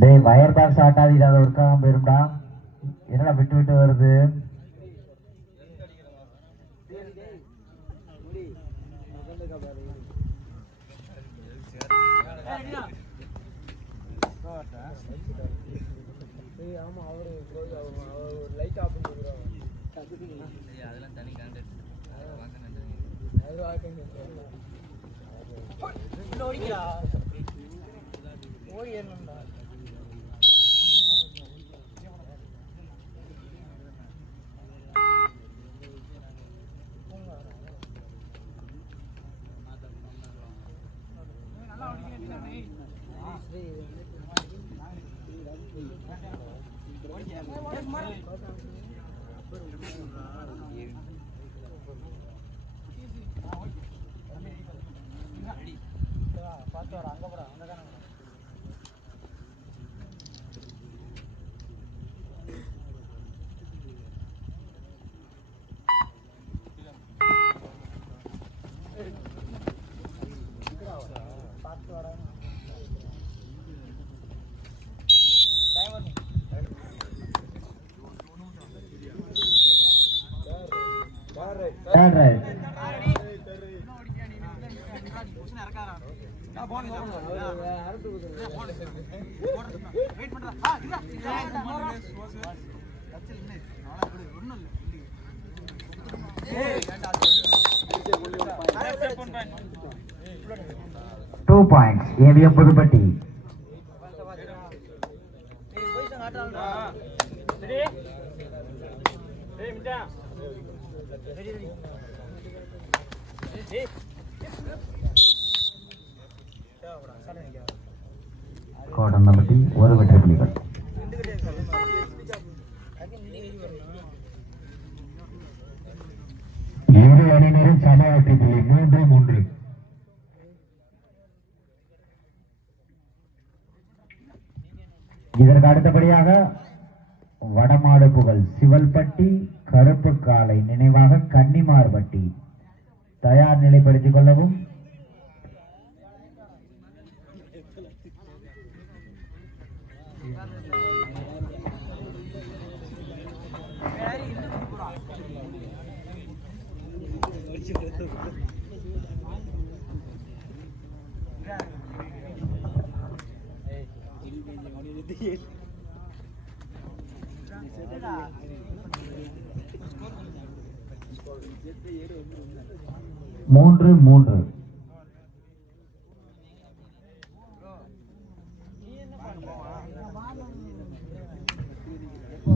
டேய் wire box ஆட்டாதீங்க, அதை ஒர்க்காக போயிரும்டா. என்னடா விட்டு விட்டு வருது. அதெல்லாம் தனி கான்டாக்ட். 2 points. AVM புதுப்பட்டி. கோடம்பட்டி ஒரு வெற்றி புலிகள். இரு அணியினரும் சம வெற்றி புள்ளி 3-3. இதற்கு அடுத்தபடியாக வடமாடு புகழ் சிவல்பட்டி கருப்பு காலை நினைவாக கன்னிமார்பட்டி தயார் நிலைப்படுத்திக் கொள்ளவும். மூன்று மூன்று.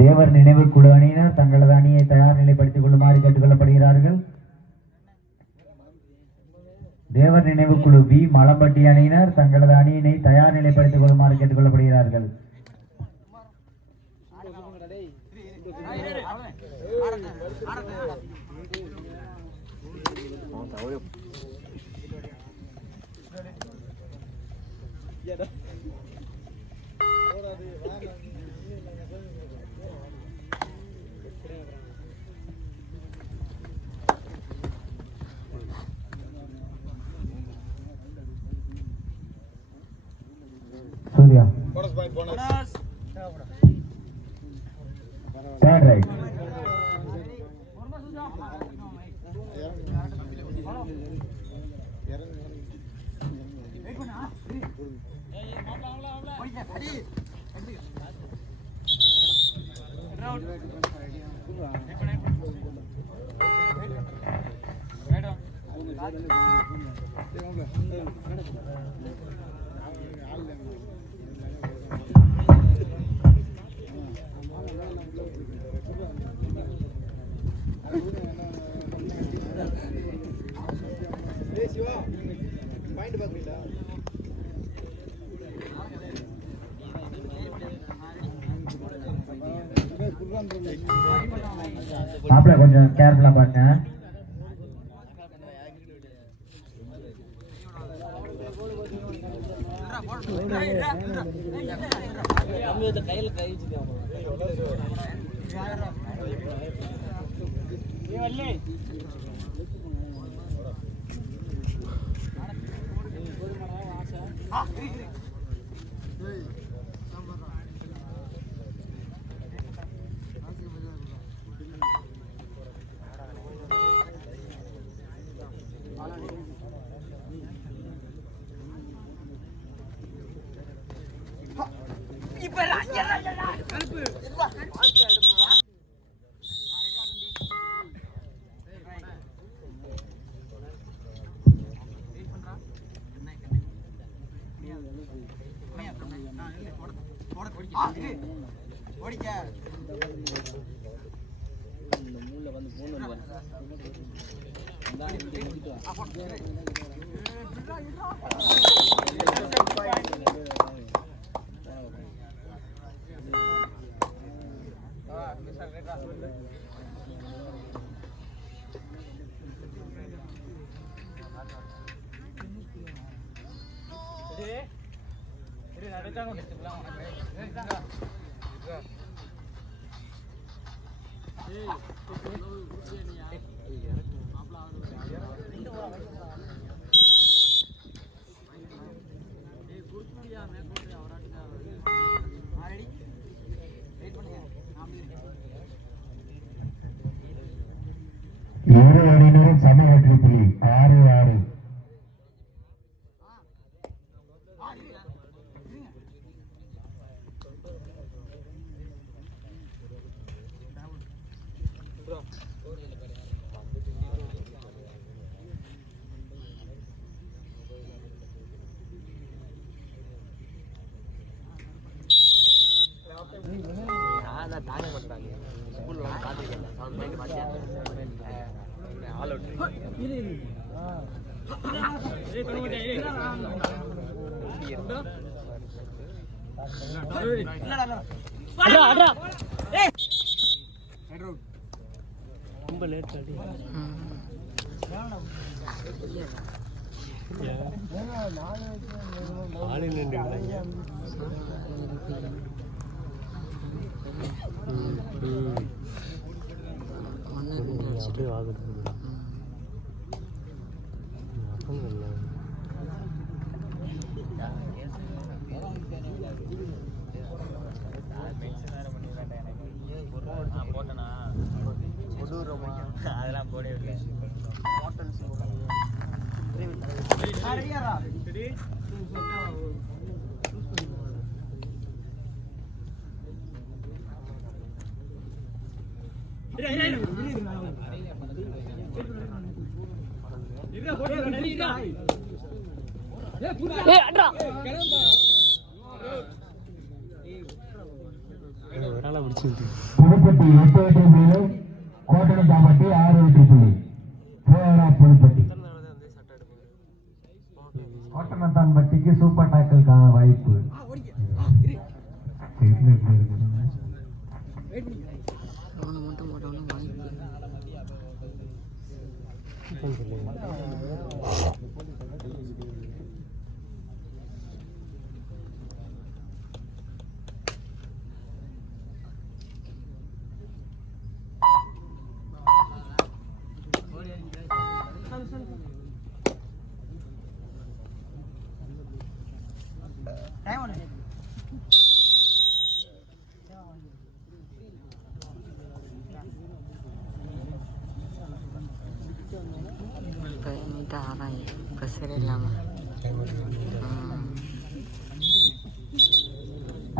தேவர் நினைவு குழு அணியினர் தங்களது அணியை தயார் நிலைப்படுத்திக் கொள்ளுமாறு கேட்டுக் கொள்ளப்படுகிறார்கள். தேவர் நினைவு குழு பி மலம்பட்டி அணியினர் தங்களது அணியினை தயார் நிலைப்படுத்திக் கொள்ளுமாறு கேட்டுக் கொள்ளப்படுகிறார்கள். Surya third right. மாப்பிள்ள கொஞ்சம் கேர்ஃபுல்லா பாருங்க. கையில் கை வச்சுட்டு இந்த மூளை வந்து மூணு இரு அணியினரும் சம வெற்றி புள்ளி 6-6. தானே கொடுத்தாங்க ஸ்கூல்ல பார்த்துருக்கேன் ஆல் அவுட் ரொம்ப லேட் ஆடி ஆளு நின்றுட்டாங்க அப்படியே ஆகுது போட்டனா அதெல்லாம் போடவே இல்லை புதுப்பட்டி 8 வெற்றி புள்ளி, கோட்டனத்தாம்பட்டி 6 வெற்றி புள்ளி. புதுப்பட்டி கோட்டனத்தான்பட்டிக்கு சூப்பர் டாக்கிற்கான வாய்ப்பு.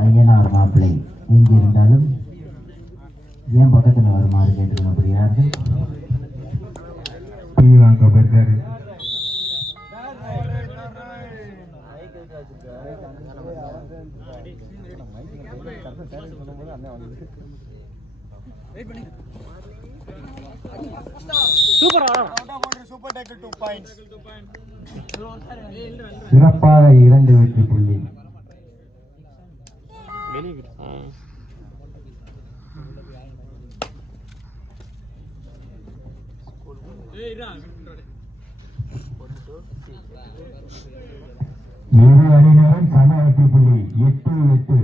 ஐயனார் மாப்பிள்ளை எங்கிருந்தாலும் ஏன் பக்கத்தில் வருமாறு கேட்டுக்கொள்ளப்படுகிறார்கள். டீ வாங்க போயிருக்காரு. சிறப்பாக 2 வெற்றி புள்ளி. இரு அணியினரும் சம வெற்றி புள்ளி 8-8.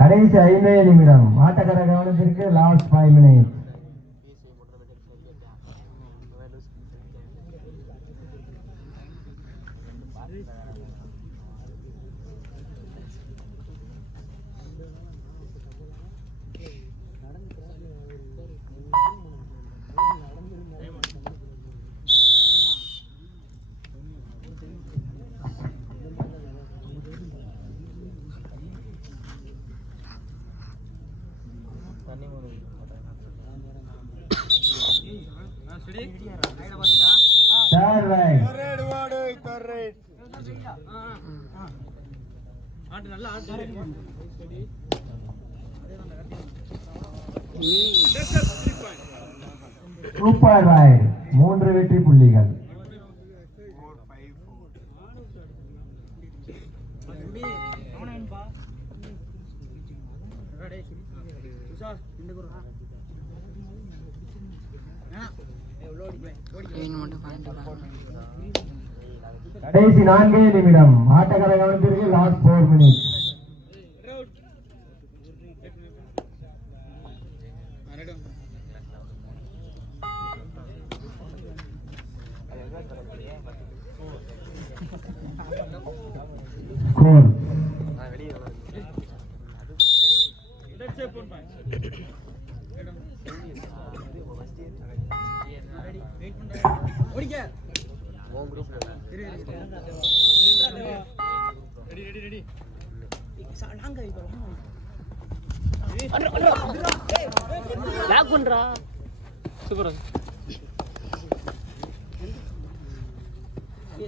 கடைசி 5 நிமிடம். ஆட்டக்கார கவனத்திற்கு last 5 minutes. Third right. Super right. 3 வெற்றி புள்ளிகள். கடைசி 4 நிமிடம். ஆட்டக்கார கவனத்திற்கு லாஸ்ட் 4 மினிட்ஸ். ஸ்கோர் லாக் பண்றா சூப்பரா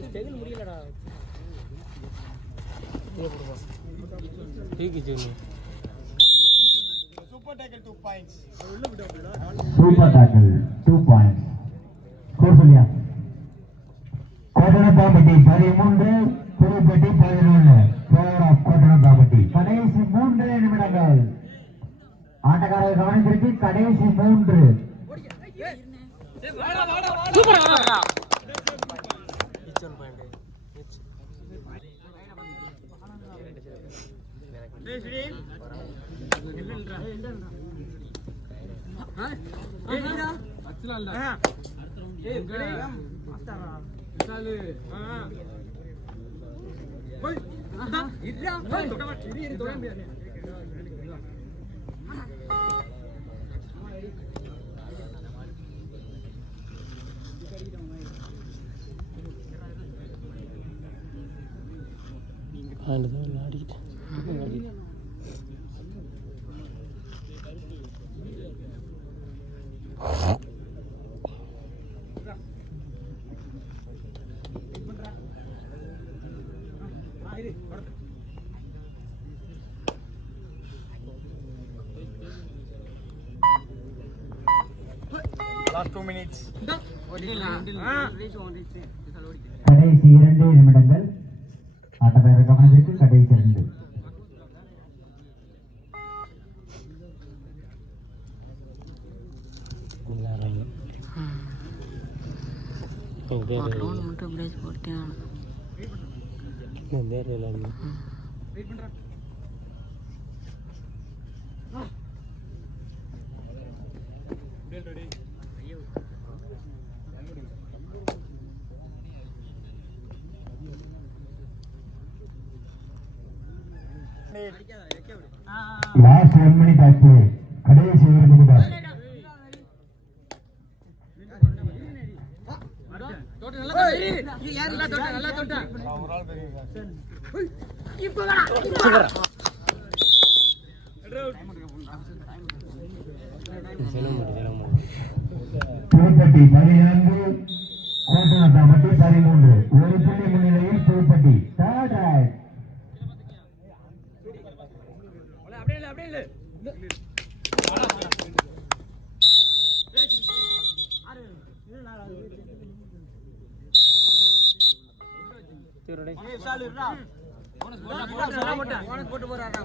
ஸ்டெகில் முடியலடா ठीक है चलो சூப்பர் டேக்கிள் 2 பாயிண்ட்ஸ். ஸ்கோர் சொல்லியா? கோட்டனத்தாம்பட்டி 13, புதுப்பட்டி 11. Score of Kottanathampatti. கடைசி 3 நிமிடங்கள். ஆட்டக்காரர் கவனத்திற்கு கடைசி 3. சூப்பரா கிச்சன் பாயிண்ட் ஆடிக்கிட்டு Last 2 minutes. கடைசி 2 நிமிடங்கள். ஆட்டக்காரர் கவனத்திற்கு கடைசி 2. லாஸ்ட் 1 மினிட் ஆச்சு. கடைசி 1 நிமிடம். புதுப்பட்டி 14, கோட்டனத்தாம்பட்டி 13. 1 புள்ளி முன்னிலையில் புதுப்பட்டி. Third right. போட்டு போறாடா.